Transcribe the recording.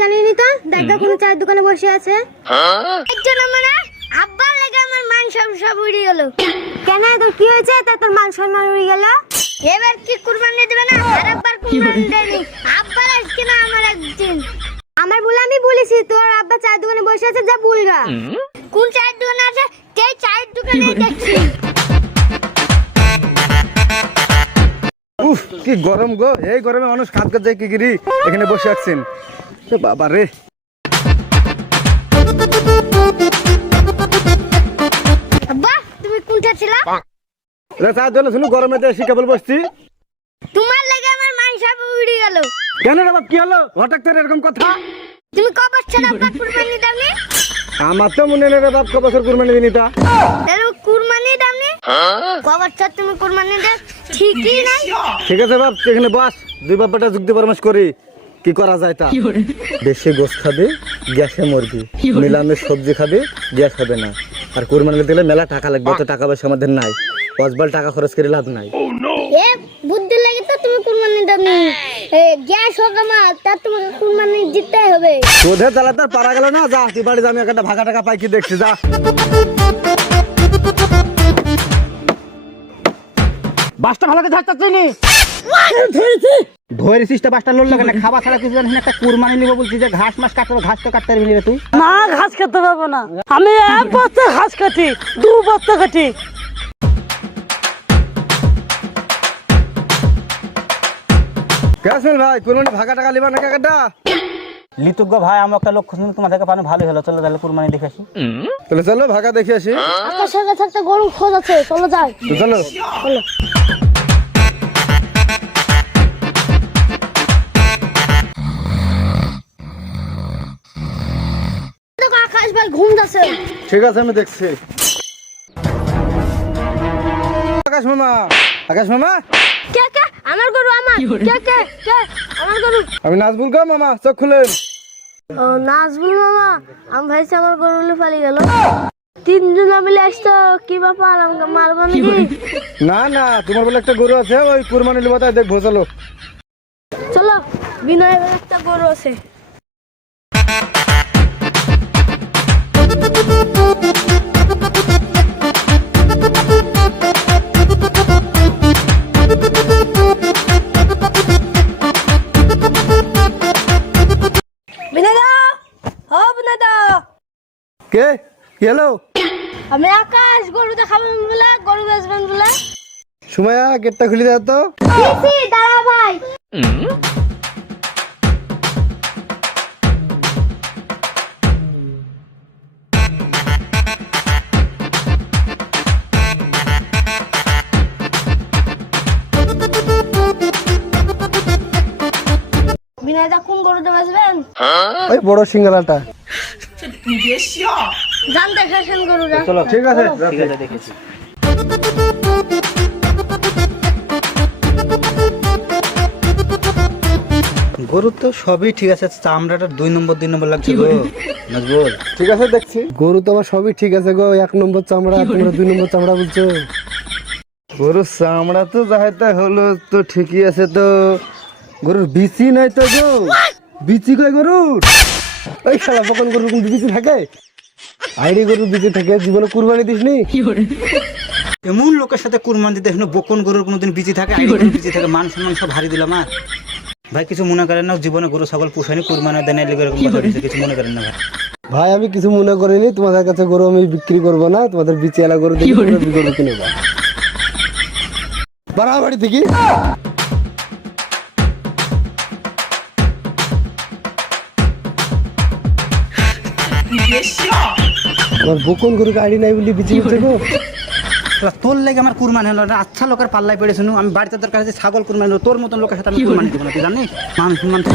জানিনি তো, দেখা কোনো চায়ের দোকানে বসে আছে। একজন আমার আব্বার লাগে আমার মান সব উড়ে গেল। কেন, তোর কি হয়েছে তা তোর মান সম্মান উড়ে গেল? এবার কি কুরবানি দেবে না? আর আব্বার কুরবানি দেয়নি, আব্বার আজকে না আমার একদিন। আমার বলে আমি বলেছি তোর আব্বা চায়ের দোকানে বসে আছে, যা ভুলগা। কোন চায়ের দোকানে আছে? সেই চায়ের দোকানে দেখছি। উফ, কি গরম গো! এই গরমে মানুষ কাজ করতে কি গিরি এখানে বসে আছেন। বাবা রে, আব্বা তুমি কোনটা ছিলা? চা জল শুনু, গরমে এসে কেবল বসছি। তোমার লাগে আমার মান সব উড়ে গেল। কেন রে বাপ, কি হলো হঠাৎ করে এরকম কথা? তুমি কবে ছেড়ে আব্বা কুরবানি দাওনি? আমার তো মনে নেই রে বাপ, কত বছর কুরবানি দিনি তা। তাহলে কুরবানি দাওনি? কবে ছেড়ে তুমি কুরবানি দাও? ঠিকই নাই। ঠিক আছে বাপ, এখানে বস, দুই বাপটা যুক্তি পরামর্শ করি কি করা যায় তা। বেশি গোস খাবে গ্যাসে মরবি, মিলামে সবজি খাবে গ্যাস হবে না। আর কুরবানি দিলে মেলা টাকা লাগবে, অত টাকা পয়সা আমাদের নাই, পাঁচবার টাকা খরচ করে লাভ নাই। এ বুদ্ধি লাগে তো তুমি কুরবানি দাওনি। গ্যাস হোক আমার, তা তোমাকে কুরবানি দিতেই হবে। তোধে চালাতে আর পারা গেল না, যা তুই বাড়ি যা, আমি একটা ভাগা টাকা পাই কি দেখছি, যা। বাসটা ভালো করে ধারতে চিনি ধরেছিস তো, বাসটা লোল লাগে না, খাওয়া ছাড়া কিছু জানিস না। একটা কুরবানি নিব বলছিস যে ঘাস মাস কাটতে হবে, ঘাস তো কাটতে পারবি না তুই। না, ঘাস খেতে পারবো না, আমি এক বস্তা ঘাস কাটি, 2 বস্তা কাটি। ক্যাসমেল ভাই, কুরবানি ভাগা টাকা লিবা না কাকাটা? লিতুগ্য ভাই, আমি একটা লক্ষ্য শুনে তোমাদেরকে পানো ভালোই হলো, চলো তাহলে কুরবানি দেখে আসি। তাহলে চলো ভাগা দেখে আসি। আকাশের কাছে একটা গরু খোঁজ আছে, চলো যাই। তো চলো। দেখো আকাশ ভাই ঘুম যাচ্ছে। ঠিক আছে, আমি দেখছি। আকাশ মামা, আকাশ মামা, কে কে? আমার গরু আমার। কে কে? কে? আমার গরু। আমি নাজবুল গো মামা, চোখ খুলেন। ও নাজবুল মামা, আমি ভাইছি আমার গরুগুলো পালিয়ে গেল। 3 জন মিলে আসতো, কি ব্যাপার? আমাকে মারবো নাকি? না না, তোমার বলে একটা গরু আছে, ওই কুরবানি লিবা, তাই দেখবো, চলো। চলো, বিনয়ের একটা গরু আছে। বিনয়, ও বিনয়, কে কি হলো? আমি আকাশ, গরু দেখাবেন বলে, গরু বেচবেন বলে। সুমাইয়া, গেটটা খুলে দাও তো। দাঁড়া ভাই। বিনয়দা কোন গরুটা বেচবেন? ওই বড় সিঙ্গালাটা। জান দেখেছেন গরুটা? চলো, ঠিক আছে, ঠিক আছে, দেখেছি। গরু তো সবই ঠিক আছে, চামড়াটা 2 নম্বর লাগছে গো নাজবুল। ঠিক আছে, দেখছি। গরু তো আমার সবই ঠিক আছে গো, 1 নম্বর চামড়া, তোমরা 2 নম্বর চামড়া বলছো। গরুর চামড়া তো যাইতে হলো তো ঠিকই আছে, তো গরুর বিচি নাই তো গো। বিচি কই গরুর? ওই শালা বকন গরুর কোন বিচি থাকে? আইডি গরুর বিচি থাকে, জীবনে কুরবানি দিসনি? এমন লোকের সাথে কুরবানি দিতে এখনো বকন গরুর কোনোদিন বিচি থাকে, আইডি গরুর বিচি থাকে, মান সম্মান সব হারিয়ে দিলাম। আর ভাই কিছু মনে করেন না, জীবনে গরু ছাগল পুষানি, কুরবানি দেন এরকম কথা বলছে, কিছু মনে করেন না ভাই। ভাই আমি কিছু মনে করিনি, তোমাদের কাছে গরু আমি বিক্রি করবো না, তোমাদের বিচি এলা গরু দেখি তোমরা গরু কিনে দাও। বাড়াবাড়ি থেকে বকন গরু গাড়ি নাই বলি বিচি করছে গো। তোর লেগে আমার কুরবানি হলো না, আচ্ছা লোকের পাল্লাই পড়ে শুনু, আমি বাড়িতে তোর কাছে ছাগল কুরবানি হলো, তোর মতন লোকের সাথে আমি কুরবানি দেবো না, তুই জানিস? মান সম্মান তুই